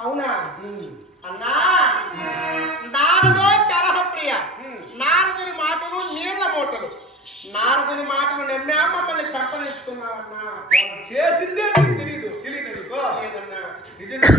అవునా అన్నా నారదో కలహప్రియ నారదుని మాటలు నీళ్ల మూటలు నారదుని మాటలు నమ్మా మమ్మల్ని చంపనిస్తున్నావన్నా చేసిందే నీకు తెలియదు నిజంగా